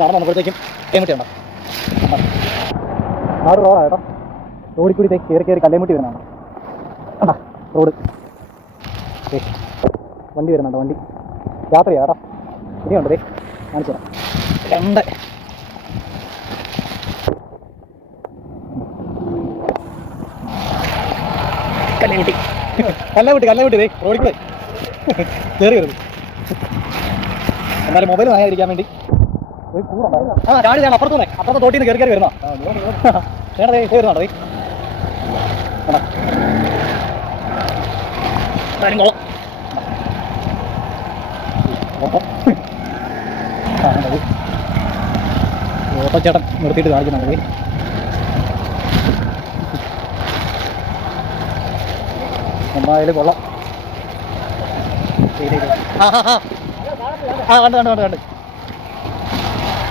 നടന്നു വന്നപ്പോഴത്തേക്കും കല്ലേമുട്ടി ഉണ്ടോ? ആ ഒരു റോഡാണ് കേട്ടോ. റോഡിൽ കൂടി കയറി കയറി കല്ലേമുട്ടി വരുന്നതാണ്. കണ്ടാ റോഡ് വണ്ടി വരുന്നുണ്ടോ? വണ്ടി യാത്രയാണ് കേട്ടോ. ഇനിയുണ്ട് ദേ കാണിച്ചു തരാം. രണ്ട് കല്ലേമുട്ടി കല്ലേമുട്ടി ദേ റോഡിൽ കൂടെ കയറി വരുന്നു. എന്നാലും മൊബൈൽ വാങ്ങാതിരിക്കാൻ വേണ്ടി ഒരു കൂടുണ്ടായിരുന്നു. ആ ചാടി ഞാൻ അപ്പുറത്തെ തോട്ടിൽ നിന്ന് കയറി വരുന്ന ചേട്ടാ വരുന്നുണ്ടോ? ഓട്ടോച്ചേട്ടൻ നിർത്തിയിട്ട് കാണിക്കുന്നുണ്ട്. എന്തായാലും കൊള്ളാം. ആ കണ്ട്